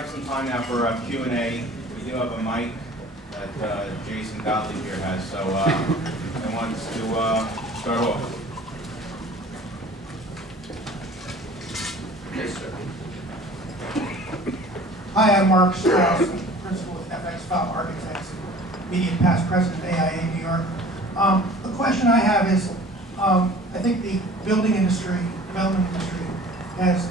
have some time now for Q&A. We do have a mic that Jason Gottlieb here has, so I want to start off. Yes, sir. Hi, I'm Mark Strauss, principal with FX File Architects, immediate past president of AIA New York. The question I have is, I think the building industry, development industry, has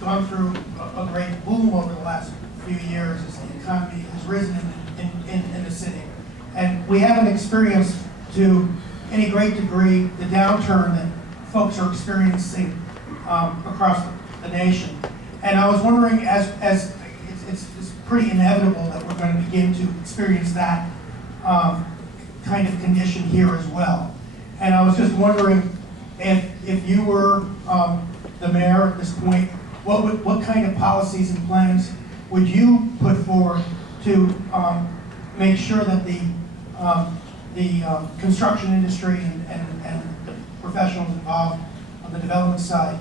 gone through a great boom over the last few years as the economy has risen in the city. And we haven't experienced to any great degree the downturn that folks are experiencing across the nation. And I was wondering, as it's pretty inevitable that we're going to begin to experience that kind of condition here as well. And I was just wondering if you were the mayor at this point, what kind of policies and plans would you put forward to make sure that the construction industry and the professionals involved on the development side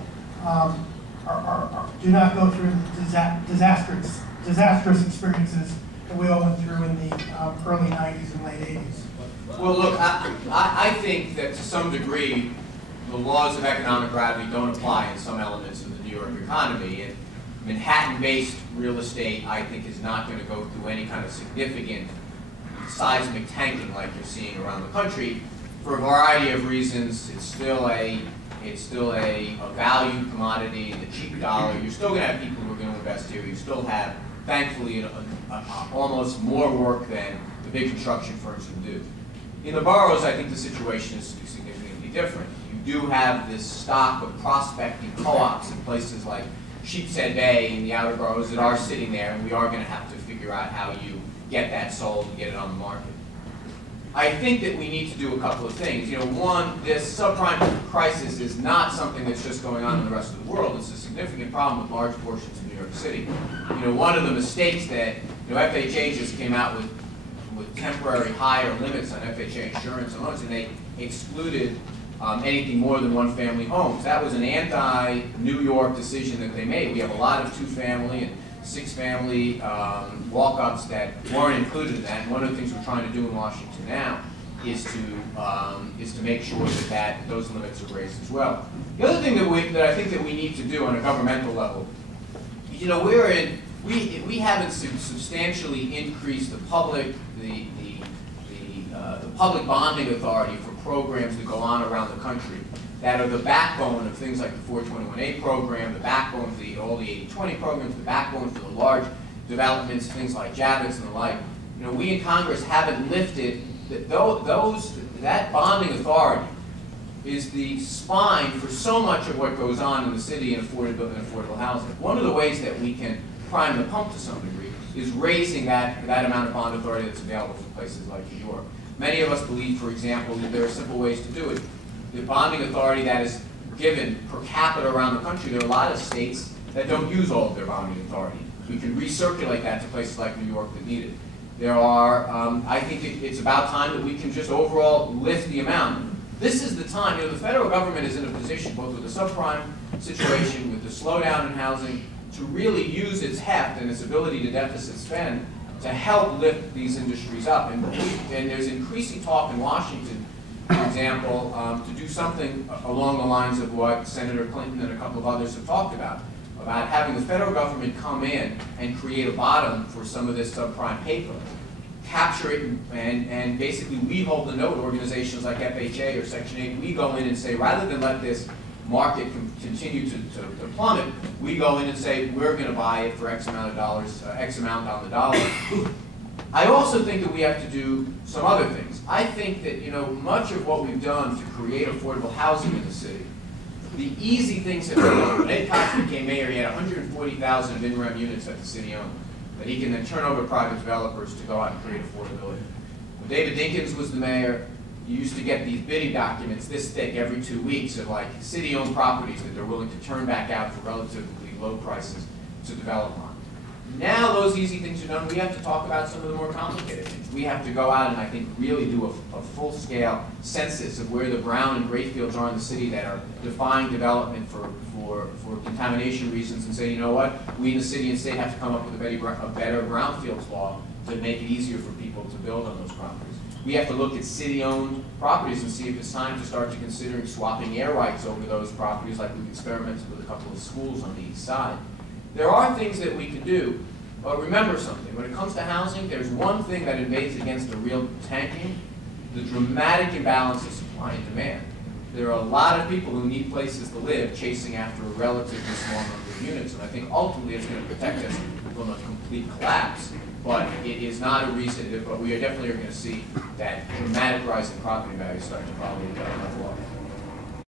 do not go through the disastrous experiences that we all went through in the early 90s and late 80s? Well, look, I think that to some degree, the laws of economic gravity don't apply in some elements of the New York economy. And Manhattan-based real estate, I think, is not going to go through any kind of significant seismic tanking like you're seeing around the country. For a variety of reasons, it's still a valued commodity, the cheap dollar. You're still going to have people who are going to invest here. You still have, thankfully, almost more work than the big construction firms can do. In the boroughs, I think the situation is significantly different. You do have this stock of prospecting co-ops in places like Sheepshead Bay in the outer boroughs that are sitting there, and we are going to have to figure out how you get that sold and get it on the market. I think that we need to do a couple of things. You know, one, this subprime crisis is not something that's just going on in the rest of the world. It's a significant problem with large portions of New York City. You know, one of the mistakes that, FHA just came out with temporary higher limits on FHA insurance and loans, and they excluded anything more than one-family homes. That was an anti-New York decision that they made. We have a lot of two-family and six-family walk-ups that weren't included in that. And one of the things we're trying to do in Washington now is to make sure that those limits are raised as well. The other thing that I think that we need to do on a governmental level, we haven't substantially increased the public public bonding authority for programs that go on around the country that are the backbone of things like the 421A program, the backbone for all the 80/20 programs, the backbone for the large developments, things like Javits and the like. We in Congress haven't lifted that bonding authority is the spine for so much of what goes on in the city in affordable housing. One of the ways that we can prime the pump to some degree is raising that amount of bond authority that's available for places like New York. Many of us believe, for example, that there are simple ways to do it. The bonding authority that is given per capita around the country, there are a lot of states that don't use all of their bonding authority. We can recirculate that to places like New York that need it. There are, I think it's about time that we can just overall lift the amount. This is the time, the federal government is in a position, both with the subprime situation, with the slowdown in housing, to really use its heft and its ability to deficit spend to help lift these industries up. And there's increasing talk in Washington, for example, to do something along the lines of what Senator Clinton and a couple of others have talked about having the federal government come in and create a bottom for some of this subprime paper, capture it, and basically we hold the note. Organizations like FHA or Section 8, we go in and say, rather than let this market continue to plummet, we go in and say, we're going to buy it for X amount of dollars, X amount on the dollar. I also think that we have to do some other things. I think that, much of what we've done to create affordable housing in the city, the easy things have been done. When Ed Koch became mayor, he had 140,000 of in-rem units that the city owned that he can then turn over to private developers to go out and create affordability. When David Dinkins was the mayor, you used to get these bidding documents this thick every 2 weeks of like city-owned properties that they're willing to turn back out for relatively low prices to develop on. Now those easy things are done, we have to talk about some of the more complicated things. We have to go out and I think really do a full-scale census of where the brown and gray fields are in the city that are defying development for contamination reasons, and say, you know what, we in the city and state have to come up with a better brownfields law to make it easier for people to build on those properties. We have to look at city-owned properties and see if it's time to start to considering swapping air rights over those properties, like we've experimented with a couple of schools on the east side. There are things that we can do, but remember something. When it comes to housing, there's one thing that invades against a real tanking: the dramatic imbalance of supply and demand. There are a lot of people who need places to live chasing after a relatively small number of units, and I think ultimately it's going to protect us from a complete collapse. But it is not a reason, but we are definitely going to see that dramatic rise in property values start to probably level off.